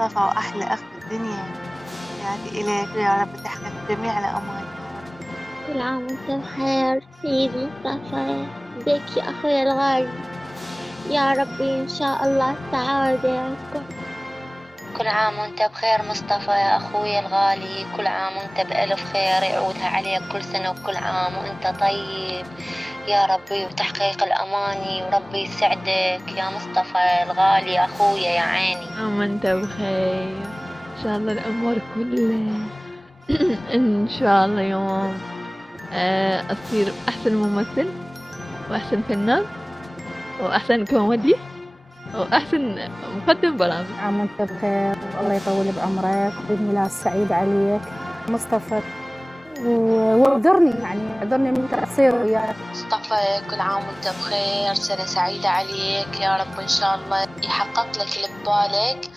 مصطفى وأحلى أخ بالدنيا. تحياتي إليك ويا رب تحقق جميع الأمال يا رب. كل عام وانت بخير سيد مصطفى، بك يا أخوي الغالي، يا ربي إن شاء الله السعادة عندكم. كل عام وانت بخير مصطفى يا أخوي الغالي، كل عام وانت بألف خير يعودها عليك كل سنة وكل عام وانت طيب يا ربي، وتحقيق الأماني وربي يسعدك يا مصطفى الغالي يا أخويا يا عيني. عام وانت بخير، ان شاء الله الامور كلها ان شاء الله يوم اصير احسن ممثل واحسن فنان واحسن كوميدي واحسن مقدم برامج. عام وانت بخير والله يطول بعمرك وعيد ميلاد سعيد عليك مصطفى، واعذرني اعذرني من تقصير وياك. مصطفى كل عام وانت بخير، سنة سعيدة عليك يا رب إن شاء الله يحقق لك اللي ببالك.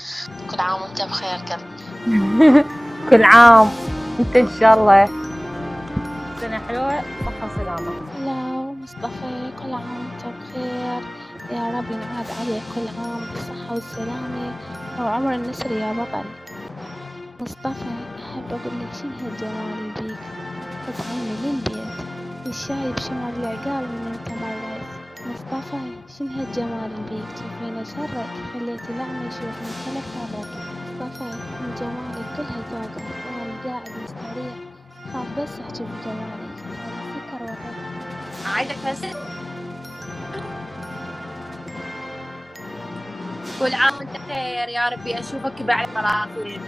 كل عام وانت بخير قلبي. كل عام انت ان شاء الله سنة حلوة صحة وسلامة. هلا مصطفى، كل عام وانت بخير، يا رب ينعاد عليك كل عام بالصحة والسلامة وعمر النسر يا بطل. مصطفى أحب أقول لك شنو هالجمال اللي بيك، تطعمني للبيت الشاي بشمال العقال من انت مريت. مصطفى شنو هالجمال اللي بيك، تشوفين شرك خليتي الأعمى يشوف من خلف حرك. مصطفى من جمالك كلها ذوقك، وأنا قاعد مستريح خاف بس أحجب بجمالك، هذا سكر وطن. عايزك بس كل عام وانت بخير، يا ربي اشوفك بعد مراحل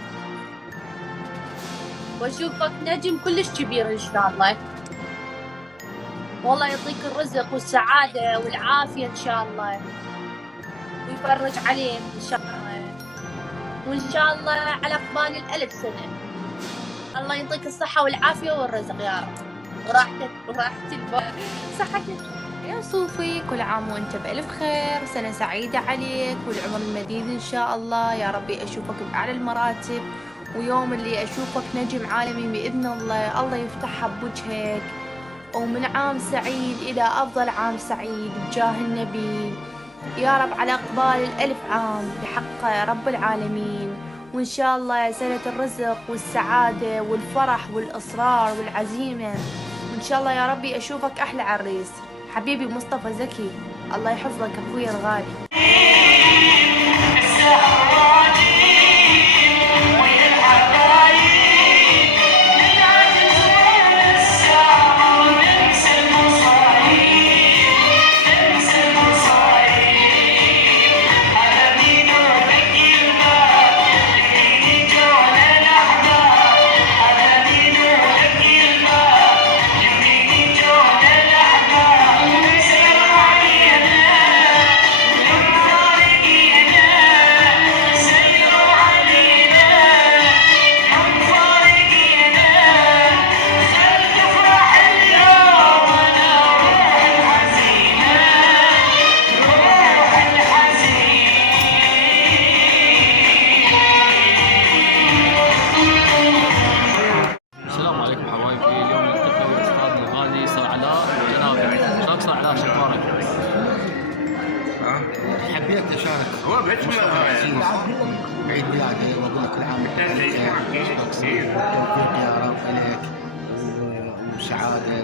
واشوفك نجم كلش كبير ان شاء الله، والله يعطيك الرزق والسعادة والعافية ان شاء الله، ويفرج عليك ان شاء الله، وان شاء الله على قبال الألف سنة. الله يعطيك الصحة والعافية والرزق يا رب، وراحة البال صحتك يا صوفي. كل عام وانت بألف خير، سنة سعيدة عليك والعمر المديد إن شاء الله، يا ربي أشوفك بأعلى المراتب، ويوم اللي أشوفك نجم عالمي بإذن الله، الله يفتحها بوجهك، ومن عام سعيد إلى أفضل عام سعيد بجاه النبي يا رب، على قبال الألف عام بحق رب العالمين. وإن شاء الله سنة الرزق والسعادة والفرح والإصرار والعزيمة، وإن شاء الله يا ربي أشوفك أحلى عريس حبيبي مصطفى زكي، الله يحفظك أخوي الغالي. حبيت اشارك عيد ميلادي واقول لك كل عام وانت بخير، توفيق يا رب عليك وسعاده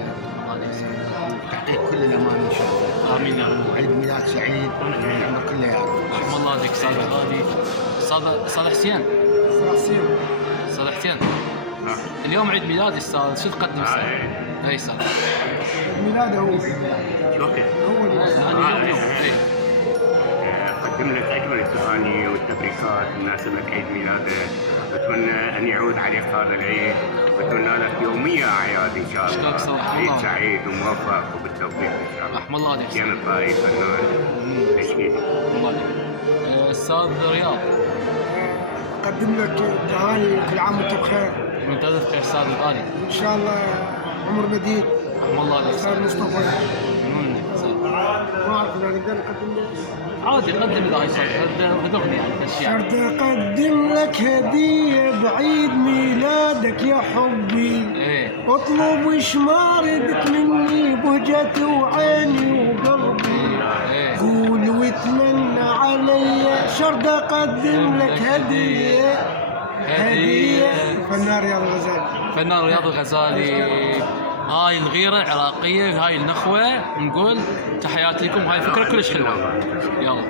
وتحقيق كل الامان ان شاء الله. امين يا رب. وعيد ميلاد سعيد والعمر كله يا رب. رحم الله عليك استاذ الغالي استاذ حسين. استاذ حسين اليوم عيد ميلادي استاذ، شو تقدم استاذ؟ اي استاذ ميلاده هو أقدم لك أجمل التهاني والتبريكات بمناسبة عيد ميلاده، أتمنى أن يعود عليك هذا العيد، وأتمنى لك يومية أعياد إن شاء الله. عيد سعيد وموفق وبالتوفيق إن شاء الله. رحم الله عليك. حسين الطائي فنان تشكيلي. الله عليك. أستاذ رياض أقدم لك تهاني كل عام وأنت بخير. وأنت بخير أستاذ الغالي. إن شاء الله عمر مديد. رحم الله عليك. أستاذ مصطفى. ما أعرف إذا نقدر نقدم لك. عادي قدم إذا يصير بدغني يعني أشياء. صرت أقدم لك هدية بعيد ميلادك يا حبي. إيه. اطلب وش ما ردت مني بهجتي وعيني وقلبي. إيه. قول واتمنى علي النهارده اقدم لك هديه فنان رياض الغزالي. فنان رياض الغزالي. هاي الغيرة العراقية، هاي النخوة، نقول تحياتي لكم. هاي فكرة كلش حلوة. يلا